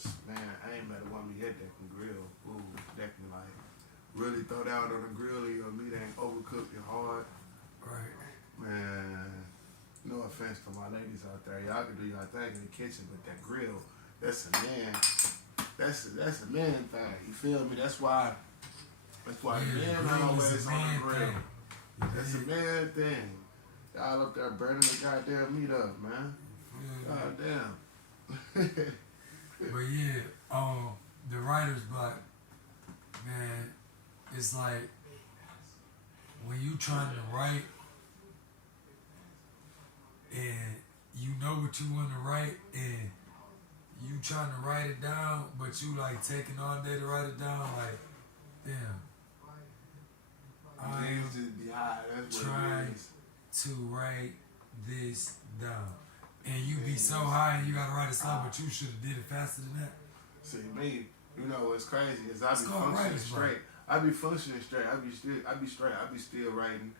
Cause man, I ain't met a woman yet that can grill food, that can like really throw down on the grill and your meat ain't overcooked and hard. Right. Man, no offense to my ladies out there, y'all can do y'all thing in the kitchen, but that grill, that's a man. That's a man thing. You feel me? That's why Yeah, men always is a on man the grill. thing. That's a man thing. Y'all up there burning the goddamn meat up, man. Goddamn. But yeah, the writer's block, man, it's like when you trying to write and you know what you want to write and you trying to write it down, but you like taking all day to write it down, like, damn. I'm trying to write this down. And you be so high and you gotta write it slow, but you should have did it faster than that. See me, you know what's crazy is I be functioning straight. I be functioning straight. I be straight. I be still writing.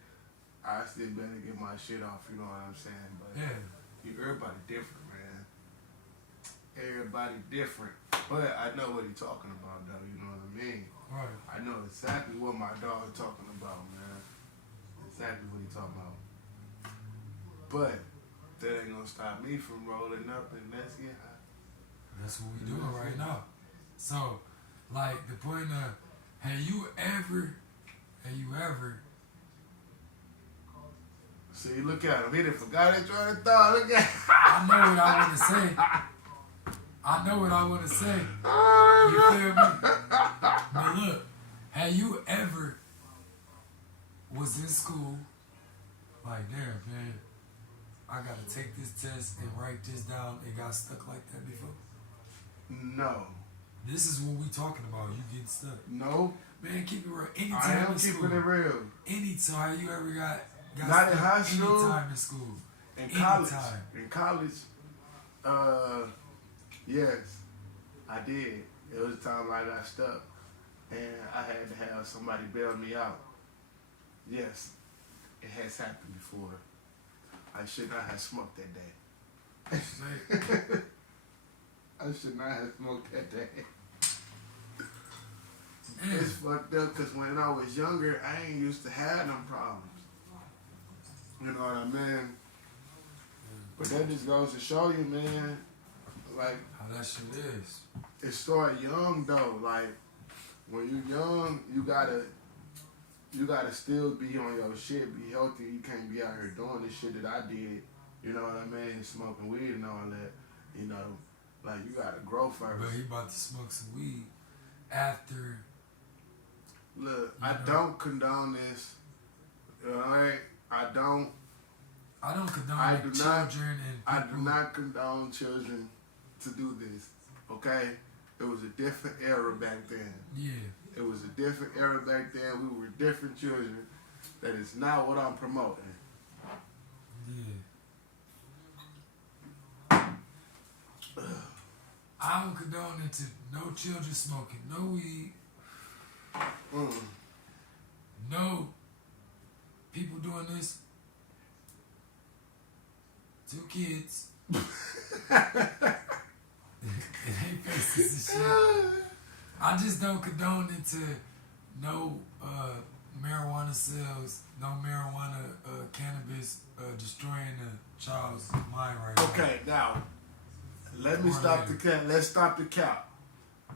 I still better get my shit off. You know what I'm saying? But yeah, everybody different, man. Everybody different. But I know what he talking about, though. You know what I mean? Right. I know exactly what my dog is talking about, man. Exactly what he talking about. But that ain't gonna stop me from rolling up and let's get high. That's what we doing right now. So, like the point of, have you ever? See, look at him. He done forgot his train of thought. Look at him. I know what I want to say. You feel me? But look, have you ever was in school like, damn, man, I gotta take this test and write this down and got stuck like that before? No. This is what we talking about. You getting stuck? No. Man, keep it real. Anytime I am in school. keeping it real. Anytime you ever got not stuck, in high school. Anytime in school. In college. In college, yes, I did. It was a time I got stuck and I had to have somebody bail me out. Yes, it has happened before. I should not have smoked that day. I should not have smoked that day. It's fucked up because when I was younger, I ain't used to have them problems. You know what I mean? But that just goes to show you, man, like how that shit is. It started young though. Like when you young, you gotta still be on your shit, be healthy. You can't be out here doing this shit that I did. You know what I mean? Smoking weed and all that. You know, like you gotta grow first. But he about to smoke some weed after. Look, I don't condone this. Alright? I don't condone children and people. I do not condone children to do this. Okay? It was a different era back then. Yeah. It was a different era back then. We were different children. That is not what I'm promoting. Yeah. I don't condone it to no children smoking, no weed. No people doing this. 2 kids. And they faces and shit. I just don't condone it to no marijuana sales, no marijuana cannabis destroying the child's mind right now. Okay, now let me stop the cap. Let's stop the cap.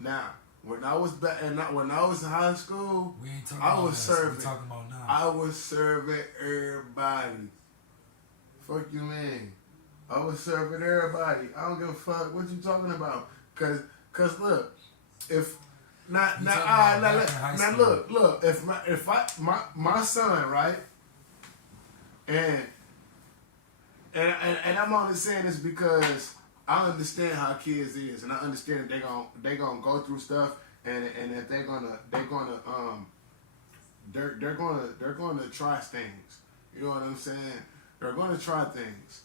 Now, when I was back and when I was in high school, we ain't talking I about was serving. We're talking about now. I was serving everybody. Fuck you, man. I was serving everybody. I don't give a fuck what you talking about. Cause look, if look, if my son, right, and I'm only saying this because I understand how kids is, and I understand that they gonna go through stuff, and if they're gonna try things. You know what I'm saying? They're gonna try things,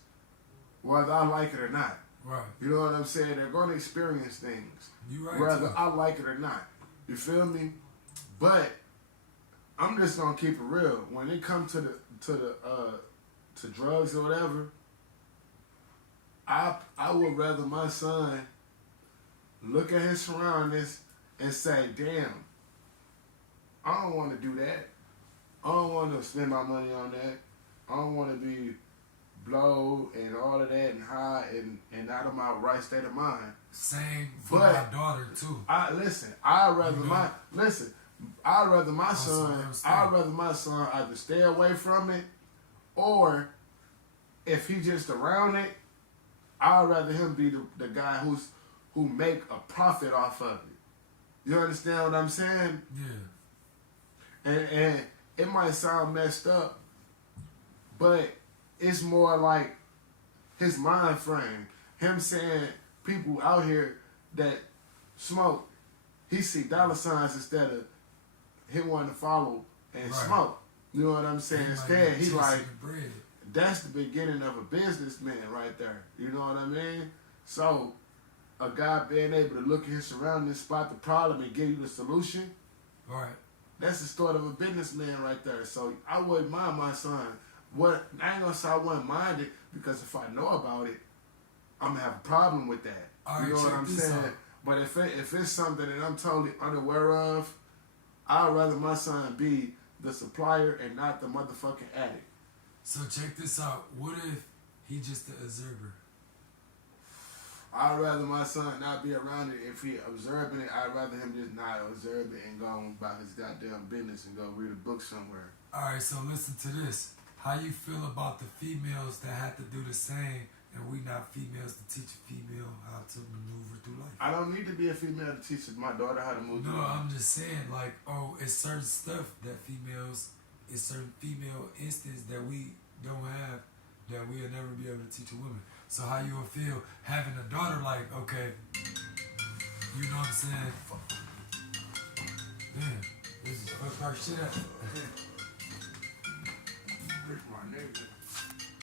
whether I like it or not. Right. You know what I'm saying? They're gonna experience things, you right, whether too. I like it or not. You feel me? But I'm just gonna keep it real. When it comes to drugs or whatever, I would rather my son look at his surroundings and say, damn, I don't want to do that. I don't want to spend my money on that. I don't want to be blow and all of that and high and out of my right state of mind. Same for But my daughter too. I'd rather my son either stay away from it, or if he just around it, I'd rather him be the guy who make a profit off of it. You understand what I'm saying? Yeah. And it might sound messed up, but it's more like his mind frame. Him saying people out here that smoke, he see dollar signs instead of him wanting to follow and Right. smoke. You know what I'm saying? He Instead, might be he like, chasing the bread. that's the beginning of a businessman right there. You know what I mean? So, a guy being able to look at his surroundings, spot the problem, and give you the solution, Right. that's the start of a businessman right there. So, I wouldn't mind my son. I ain't gonna say I wouldn't mind it, because if I know about it, I'm gonna have a problem with that. All You right, know what check I'm this saying? out. But if it's something that I'm totally unaware of, I'd rather my son be the supplier and not the motherfucking addict. So check this out. What if he just an observer? I'd rather my son not be around it. If he observing it, I'd rather him just not observe it and go about his goddamn business and go read a book somewhere. All right, so listen to this. How you feel about the females that have to do the same, and we not females to teach a female how to maneuver through life? I don't need to be a female to teach my daughter how to move. No, through life. I'm just saying, like, oh, it's certain stuff that it's certain female instincts that we don't have that we'll never be able to teach a woman. So how you will feel having a daughter, like, okay, you know what I'm saying? Damn, this is fucked our shit up.